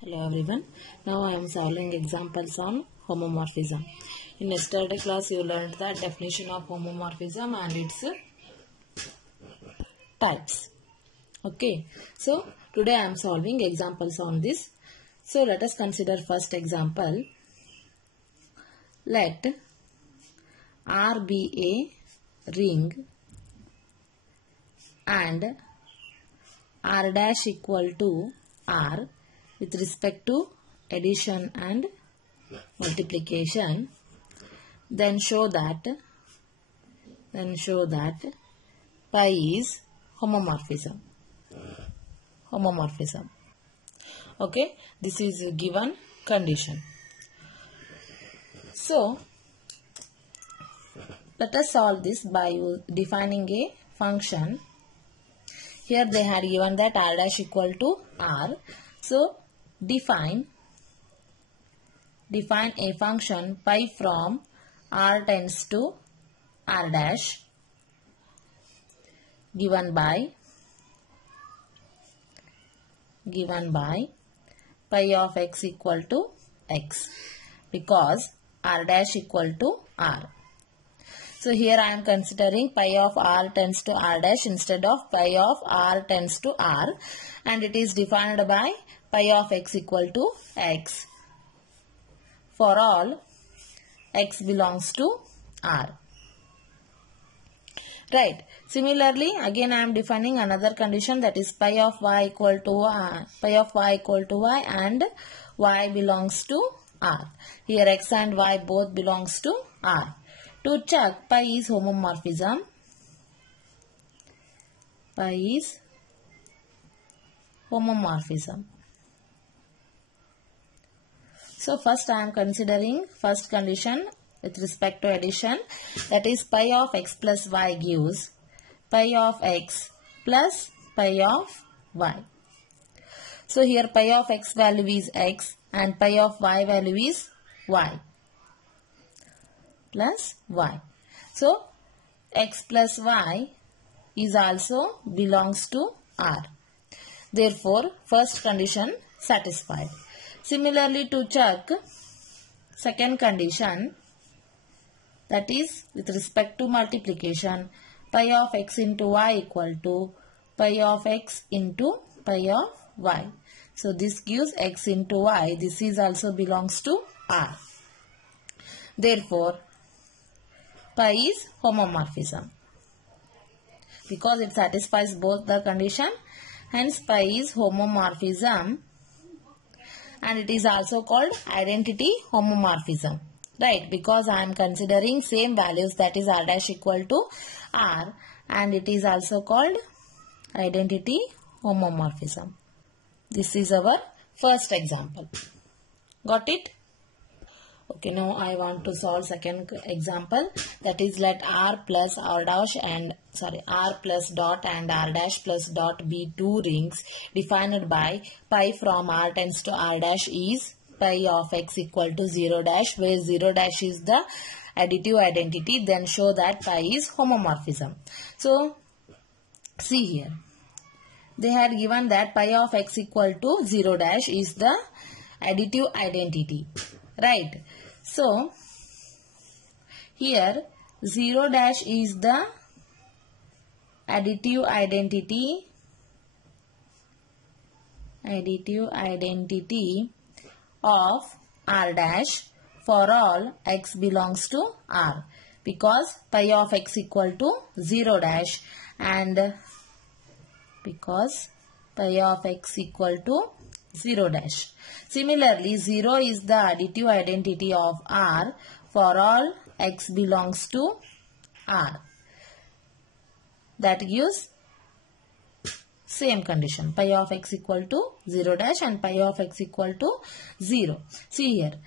Hello everyone. Now I am solving examples on homomorphism. In yesterday class you learned the definition of homomorphism and its types. Okay. So today I am solving examples on this. So let us consider first example. Let R be a ring and R dash equal to R with respect to addition and multiplication, then show that pi is homomorphism. Okay, this is a given condition. So let us solve this by defining a function. Here they had given that R dash equal to R. So define a function pi from R tends to R dash given by pi of x equal to x, because R dash equal to R. So here I am considering pi of R tends to R dash instead of pi of R tends to R, and it is defined by pi of x equal to x for all x belongs to R. Right. Similarly, again I am defining another condition, that is pi of y equal to y and y belongs to R. Here x and y both belongs to R. To check pi is homomorphism, So first I am considering first condition with respect to addition, that is pi of x plus y gives pi of x plus pi of y. So here pi of x value is x and pi of y value is y plus y. So x plus y is also belongs to R. Therefore first condition satisfied. Similarly, to check second condition, that is with respect to multiplication, pi of x into y equal to pi of x into pi of y. So this gives x into y. This is also belongs to R. Therefore pi is homomorphism because it satisfies both the condition. Hence pi is homomorphism, and it is also called identity homomorphism. Right, because I am considering same values, that is R dash equal to R, and it is also called identity homomorphism. This is our first example. Got it? Okay, now I want to solve second example, that is let R plus dot and R dash plus dot be two rings defined by pi from R tends to R dash is pi of x equal to 0 dash, where 0 dash is the additive identity. Then show that pi is homomorphism. So see here, they had given that pi of x equal to 0 dash is the additive identity. Right. So here 0 dash is the additive identity of R dash for all x belongs to R, because pi of x equal to 0 dash and because pi of x equal to 0 dash. Similarly, 0 is the additive identity of R for all x belongs to R. That gives same condition, pi of x equal to 0 dash and pi of x equal to 0. See here,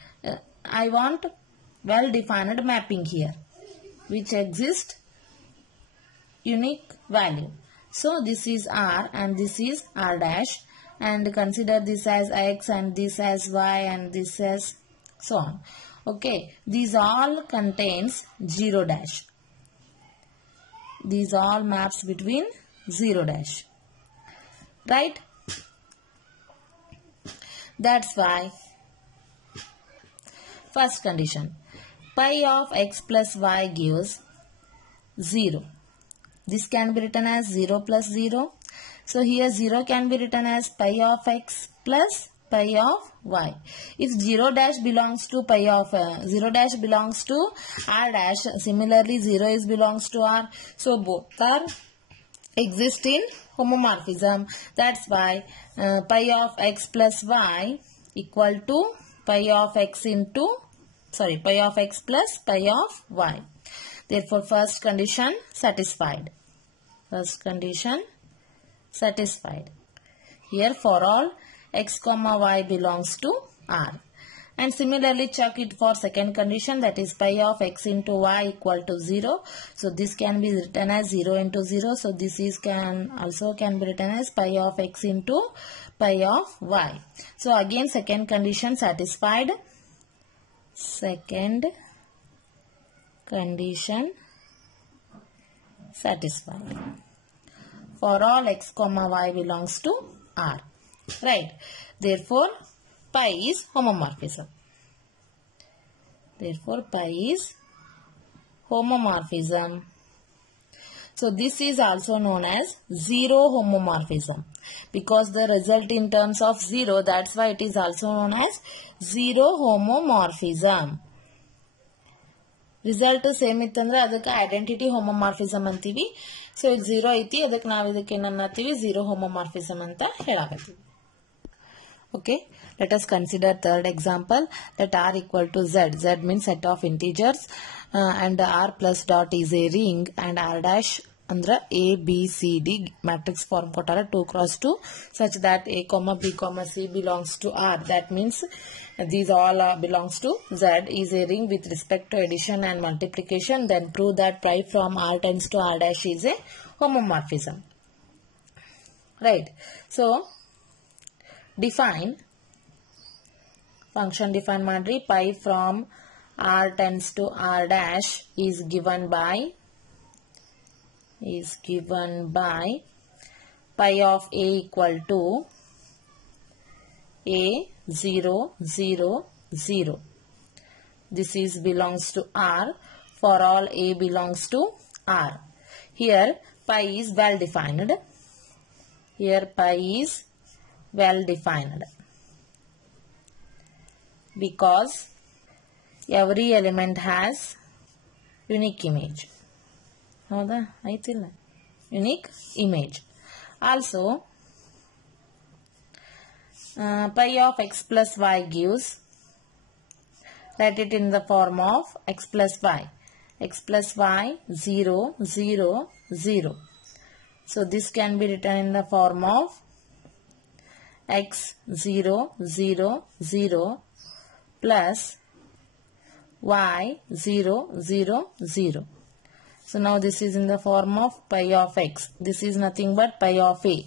I want well defined mapping here which exists unique value. So this is R and this is R dash, and consider this as x and this as y and this as so on. Okay, these all contains 0 dash. These all maps between 0 dash. Right? That's why first condition, pi of x plus y gives 0. This can be written as 0 plus 0. So here 0 can be written as pi of x plus pi of y. If 0 dash belongs to pi of 0 dash belongs to r dash, similarly 0 is belongs to r. So both are exist in homomorphism. That's why pi of x plus y equal to pi of x plus pi of y. Therefore, first condition satisfied. First condition satisfied. Here for all x comma y belongs to R. And similarly check it for second condition, that is pi of x into y equal to 0. So this can be written as 0 into 0. So this is can be written as pi of x into pi of y. So again second condition satisfied. Second condition satisfied. For all x comma y belongs to R. Right. Therefore, pi is homomorphism. Therefore, pi is homomorphism. So, this is also known as zero homomorphism. Because the result in terms of 0, that's why it is also known as zero homomorphism. Result same ittandre adukku identity homomorphism antivi. So, 0 ಐತಿ ಅದಕ್ಕೆ ನಾವು ಇದಕ್ಕೆ ಏನನ್ನತ್ತೀವಿ zero homomorphism ಅಂತ ಹೇಳಾಕತ್ತೀವಿ. Okay, let us consider third example, that r equal to z. Z means set of integers and r plus dot is a ring and r dash andra a b c d matrix form kotara 2 cross 2 such that a comma b comma c belongs to r. That means these all belongs to z is a ring with respect to addition and multiplication. Then prove that pi from r tends to r dash is a homomorphism. Right. So define function define madri. Pi from r tends to r dash is given by pi of a equal to a 0 0 0. This is belongs to r for all a belongs to r. Here pi is well defined. Here pi is well defined because every element has unique image. ಹೌದಾ ಐತಿಲ್ಲ unique image. Also pi of x plus y gives, write it in the form of x plus y 0 0 0. So this can be written in the form of x 0 0 0 plus y 0 0 0. So now this is in the form of pi of x. This is nothing but pi of a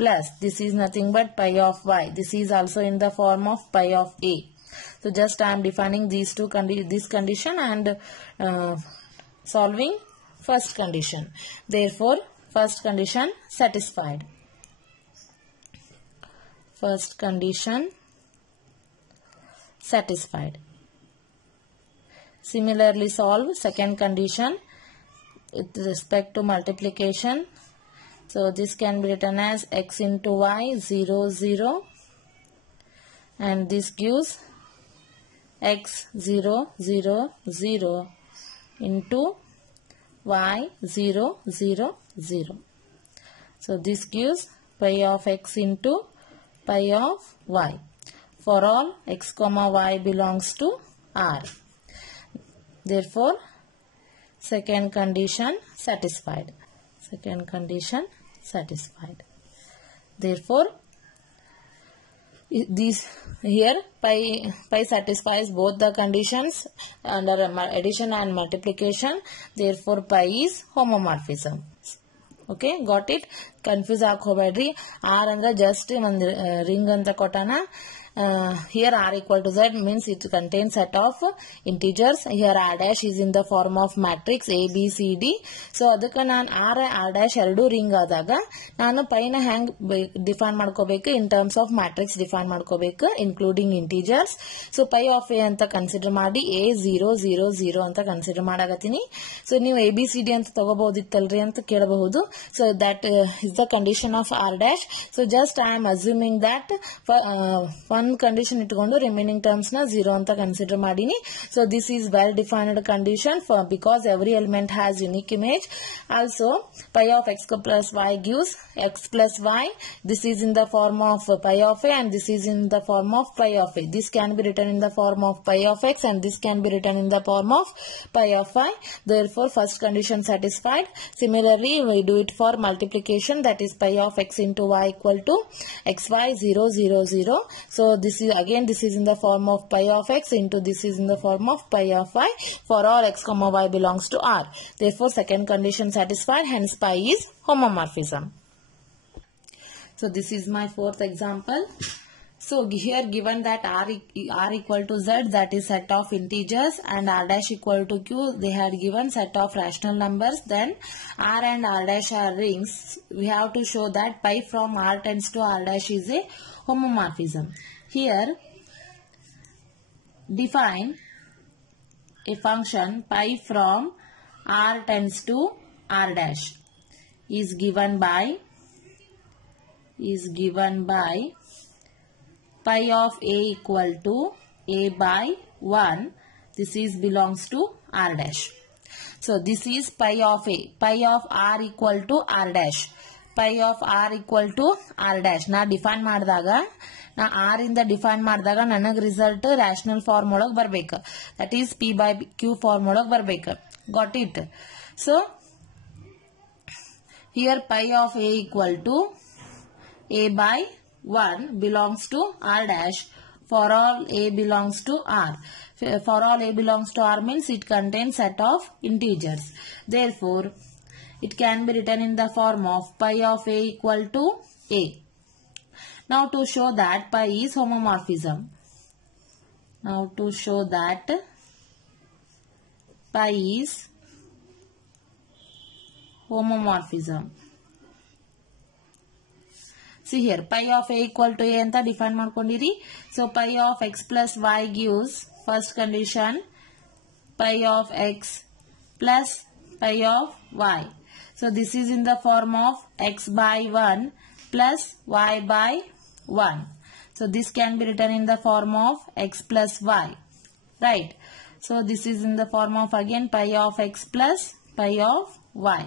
plus this is nothing but pi of y. This is also in the form of pi of a. So just I am defining these two this condition and solving first condition. Therefore, first condition satisfied. First condition satisfied. Similarly solve second condition with respect to multiplication. So this can be written as x into y 0 0 and this gives x 0 0 0 into y 0 0 0. So this gives pi of x into pi of y for all x comma y belongs to r. Therefore, second condition satisfied. Second condition satisfied. Therefore, here pi satisfies both the conditions under addition and multiplication. Therefore, pi is homomorphism. Okay, got it? Confuse aak hobedri. R andre just ring anta kotana here r equal to z means it contains set of integers. Here r dash is in the form of matrix a b c d. So ಅದಕ್ಕೆ ನಾನು r dash ಎರಡು ring ಆದಾಗ ನಾನು ಪೈನ ಹ್ಯಾಂಗ್ define ಮಾಡ್ಕೋಬೇಕು in terms of matrix define ಮಾಡ್ಕೋಬೇಕು including integers. So pi of a ಅಂತ consider ಮಾಡಿ a 0 0 0 ಅಂತ ಕನ್ಸಿಡರ್ ಮಾಡಾಕತ್ತೀನಿ. ಸೊ ನೀವು a b c d ಅಂತ ತಗೋಬಹುದಿತ್ತಲ್ರಿ ಅಂತ ಕೇಳಬಹುದು. So that is the condition of r dash. So just I am assuming that one condition ಇಟ್ಕೊಂಡು remaining terms na 0 ಅಂತ consider ಮಾಡೀನಿ. So this is well defined condition for because every element has unique image. Also pi of x plus y gives x plus y. This is in the form of pi of a and this is in the form of pi of a. This can be written in the form of pi of x and this can be written in the form of pi of y. Therefore first condition satisfied. Similarly we do it for multiplication, that is pi of x into y equal to xy 0 0 0. So this is again this is in the form of pi of x into this is in the form of pi of y for all x comma y belongs to R. Therefore second condition satisfied, hence pi is homomorphism. So this is my fourth example. So here given that r equal to z, that is set of integers, and r dash equal to q, they had given set of rational numbers. Then r and r dash are rings. We have to show that pi from r tends to r dash is a homomorphism. Here define a function pi from r tends to r dash is given by pi of a equal to a by 1. This is belongs to r dash. So this is pi of a, pi of r equal to r dash, pi of r equal to r dash na define ಮಾಡಿದಾಗ ನಾ r ಇಂದ define ಮಾಡಿದಾಗ ನನಗೆ result rational form ಒಳಗೆ ಬರಬೇಕು, that is p by q form ಒಳಗೆ ಬರಬೇಕು. Got it? So here pi of a equal to a by 1 belongs to r dash for all a belongs to r. For all a belongs to r means it contains set of integers. Therefore it can be written in the form of pi of a equal to a. Now to show that pi is homomorphism. Now to show that pi is homomorphism. See here, pi of a equal to a anta define ಮಾಡ್ಕೊಂಡಿರಿ. So pi of x plus y gives first condition pi of x plus pi of y. So this is in the form of x by 1 plus y by 1. So this can be written in the form of x plus y. Right. So this is in the form of again pi of x plus pi of y.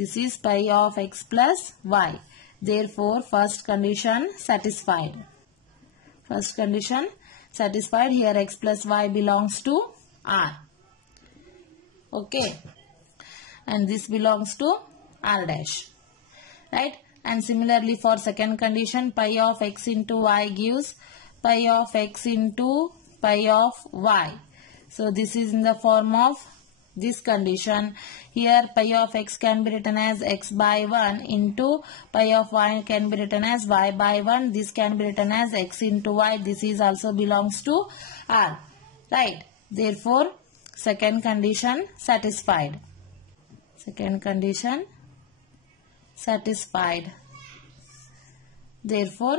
This is pi of x plus y. Therefore first condition satisfied. First condition satisfied. Here x plus y belongs to r. Okay. And this belongs to r dash. Right. And similarly for second condition, pi of x into y gives pi of x into pi of y. So this is in the form of this condition. Here pi of x can be written as x by 1 into pi of y can be written as y by 1. This can be written as x into y. This is also belongs to r. Right. Therefore second condition satisfied. Second condition satisfied. Therefore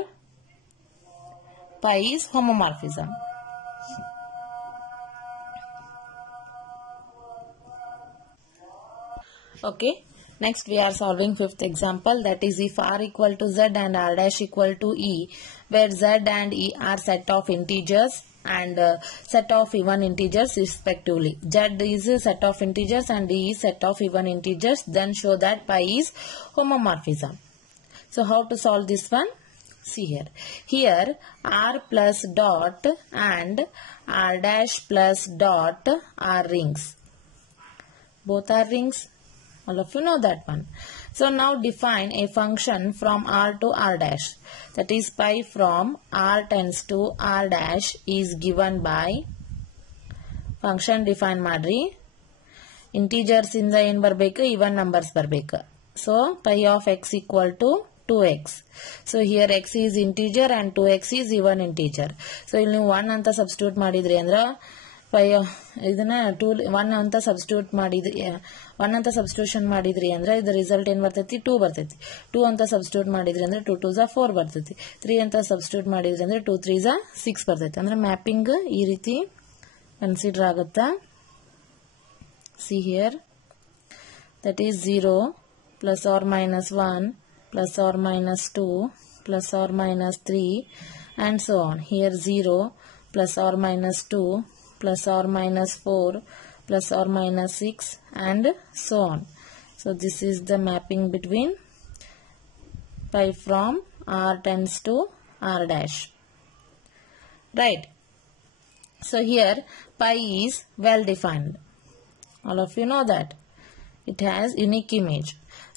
pi is homomorphism. Okay, next we are solving fifth example, that is if r equal to z and r dash equal to e, where z and e are set of integers and set of even integers respectively. Z is a set of integers and e is set of even integers. Then show that pi is homomorphism. So how to solve this one? See here. Here r plus dot and r dash plus dot are rings. Both are rings. All of you know that one. So now define a function from r to r dash. That is pi from r tends to r dash is given by function define madri. Integers in the n barbeka, even numbers barbeka. So pi of x equal to 2x. So here x is integer and 2x is even integer. So ಇಲ್ಲಿ 1 ಅಂತ substitute ಮಾಡಿದ್ರಿ ಅಂದ್ರೆ ಇದನ್ನ 1 ಅಂತ substitute ಮಾಡಿದ್ರಿ 1 ಅಂತ substitution ಮಾಡಿದ್ರಿ ಅಂದ್ರೆ ಇದರ ರಿಸಲ್ಟ್ ಏನ್ ಬರ್ತೈತಿ 2 ಬರ್ತೈತಿ. 2 ಅಂತ ಸಬ್ಸ್ಟಿಟ್ಯೂಟ್ ಮಾಡಿದ್ರಿ ಅಂದ್ರೆ 2 2 4 ಬರ್ತೈತಿ. 3 ಅಂತ ಸಬ್ಸ್ಟಿಟ್ಯೂಟ್ ಮಾಡಿದ್ರಿ ಅಂದ್ರೆ 2 3 6 ಬರ್ತೈತಿ. ಅಂದ್ರೆ ಮ್ಯಾಪಿಂಗ್ ಈ ರೀತಿ ಕನ್ಸಿಡರ್ ಆಗುತ್ತಾ. See here, that is 0 plus or minus 1 plus or minus 2 plus or minus 3 and so on. Here 0 plus or minus 2 plus or minus 4 plus or minus 6 and so on. So this is the mapping between pi from r tends to r dash. Right. So here pi is well defined. All of you know that. It has unique image.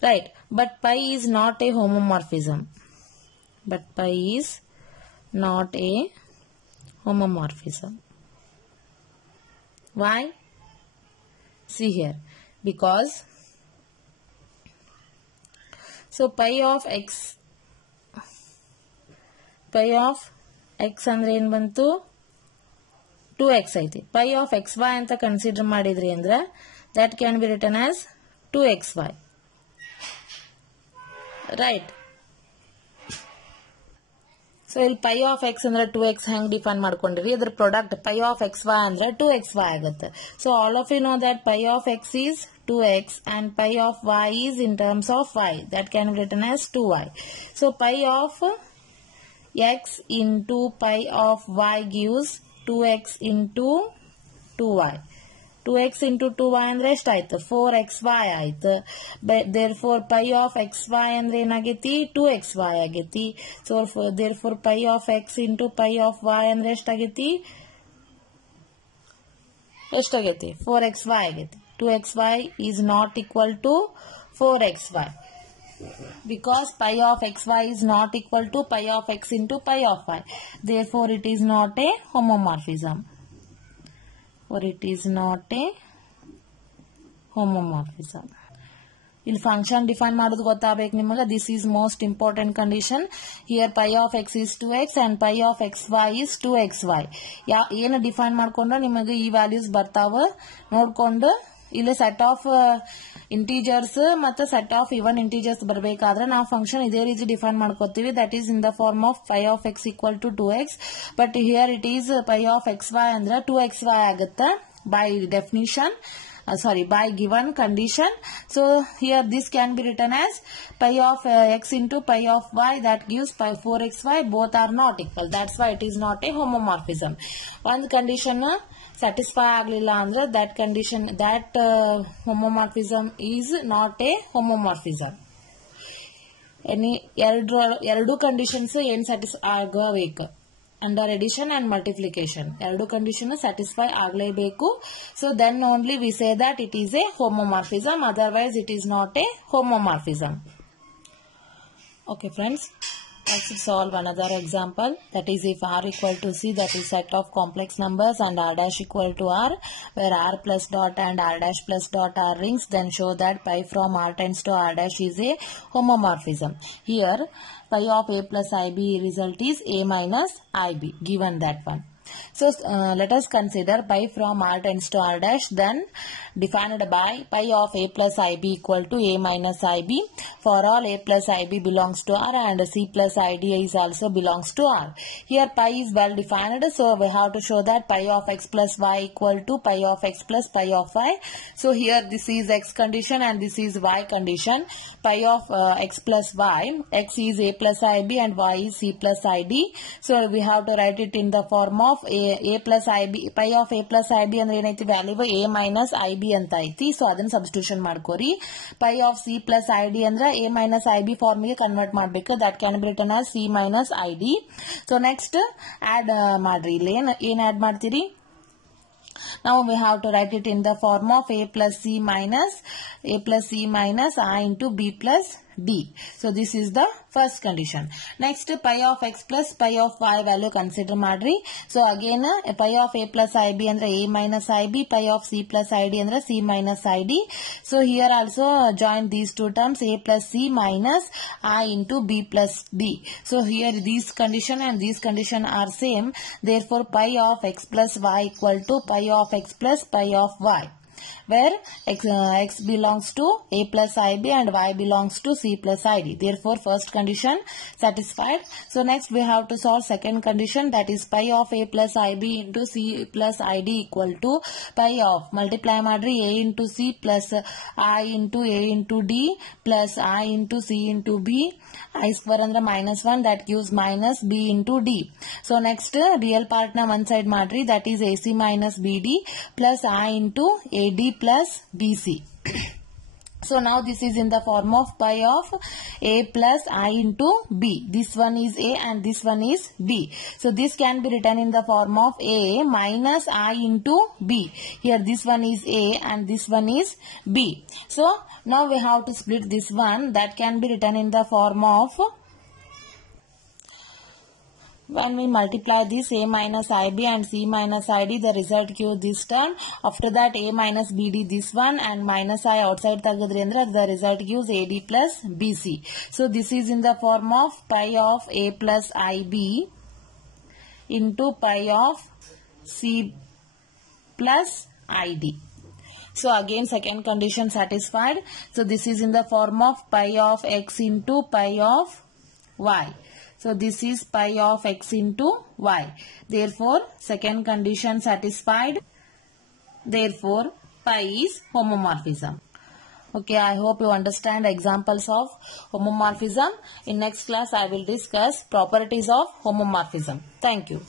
Right. But pi is not a homomorphism. But pi is not a homomorphism. Why? See here. Because so pi of x ಅಂದ್ರೆ ಏನು ಬಂತು 2x ಐತಿ. pi of xy ಅಂತ consider ಮಾಡಿದ್ರಿ ಅಂದ್ರೆ that can be written as 2xy. Right. So ಇಲ್ಲಿ pi of x ಅಂದ್ರೆ 2x ಹೆಂಗ್ ಡಿಫೈನ್ ಮಾಡ್ಕೊಂಡಿರಿ, ಇದರ ಪ್ರಾಡಕ್ಟ್ pi of xy ಅಂದ್ರೆ 2xy ಆಗುತ್ತೆ. So all of you know that pi of x is 2x and pi of y is in terms of y. That can be written as 2y. So pi of x into pi of y gives 2x into 2y. 2x into 2y ಅಂದ್ರೆ ಎಷ್ಟಾಯ್ತು 4xy ಆಯ್ತು. therefore pi of xy ಅಂದ್ರೆ ಏನಾಗೈತಿ 2xy ಆಗೈತಿ. so therefore pi of x into pi of y ಅಂದ್ರೆ ಎಷ್ಟಾಗೈತಿ 4xy ಆಗೈತಿ. 2xy is not equal to 4xy because pi of xy is not equal to pi of x into pi of y. Therefore it is not a homomorphism. Or it is not a homomorphism. ಇಲ್ಲಿ function define ಮಾಡೋದು ಗೊತ್ತಾಗಬೇಕು ನಿಮಗೆ. This is most important condition. Here pi of x is 2x and pi of x y is 2xy. ಏನು define ಮಾಡ್ಕೊಂಡ್ರೆ ನಿಮಗೆ ಈ values ಬರ್ತಾವ ನೋಡ್ಕೊಂಡು ಇಲ್ಲಿ ಸೆಟ್ ಆಫ್ ಇಂಟೀಜರ್ಸ್ ಮತ್ತೆ ಸೆಟ್ ಆಫ್ ಇವನ್ ಇಂಟೀಜರ್ಸ್ ಬರಬೇಕಾದ್ರೆ ನಾವು ಫಂಕ್ಷನ್ ಇದೇ ರೀತಿ ಡಿಫೈನ್ ಮಾಡ್ಕೋತೀವಿ. That is in the form of pi of x equal to 2x. But here it is pi of x y ಅಂದ್ರೆ 2xy ಆಗುತ್ತೆ by definition. by given condition. So here this can be written as pi of x into pi of y, that gives pi 4xy. Both are not equal. That's why it is not a homomorphism. One condition satisfy agilla andre that condition, that homomorphism is not a homomorphism. Any eradu conditions ಏನು satisfy ಆಗಬೇಕು under addition and multiplication. Eradu condition satisfy aglebeku. So then only we say that it is a homomorphism. Otherwise it is not a homomorphism. Okay friends, let's solve another example. That is if r equal to c, that is set of complex numbers, and r dash equal to r, where r plus dot and r dash plus dot are rings, then show that pi from r tends to r dash is a homomorphism. Here pi of a plus ib result is a minus ib, given that one. So let us consider pi from r tends to r dash, then defined by pi of a plus ib equal to a minus ib for all a plus ib belongs to r and c plus id is also belongs to r. Here pi is well defined, so we have to show that pi of x plus y equal to pi of x plus pi of y. So here this is x condition and this is y condition. Pi of x plus y, x is a plus ib and y is c plus id. So we have to write it in the form of a plus ib. Pi of a plus ib ಅಂದ್ರೆ ಏನೈತಿ value a minus ib ಅಂತ ಐತಿ. So ಅದನ್ನ substitution ಮಾಡ್ಕೋರಿ. pi of c plus id ಅಂದ್ರೆ a minus ib form ಗೆ convert ಮಾಡಬೇಕು. That can be written as c minus id. So next add ಮಾಡ್ರಿ. ಇಲ್ಲಿ ಏನ್ ಆಡ್ ಮಾಡ್ತೀರಿ? Now we have to write it in the form of a plus c minus I into b plus D. So this is the first condition. Next, pi of x plus pi of y value consider madri. So again pi of a plus ib andre a minus ib, pi of c plus id andre c minus id. So here also join these two terms, a plus c minus I into b plus d. So here these condition and these condition are same. Therefore pi of x plus y equal to pi of x plus pi of y, where x belongs to a plus ib and y belongs to c plus id. Therefore first condition satisfied. So next we have to solve second condition, that is pi of a plus ib into c plus id equal to pi of multiply madri a into c plus I into a into d plus I into c into b, I square andre minus 1, that gives minus b into d. So next real part na one side madri, that is ac minus bd plus I into ad plus bc. So now this is in the form of pi of a plus I into b. This one is a and this one is b. So this can be written in the form of a minus I into b. Here this one is a and this one is b. So now we have to split this one, that can be written in the form of, when we multiply this a minus ib and c minus id, the result gives this term. After that a minus bd this one and minus I outside tagidrendra, the result gives ad plus bc. So this is in the form of pi of a plus ib into pi of c plus id. So again second condition satisfied. So this is in the form of pi of x into pi of y. So this is pi of x into y. Therefore second condition satisfied. Therefore pi is homomorphism. Okay, I hope you understand examples of homomorphism. In next class I will discuss properties of homomorphism. Thank you.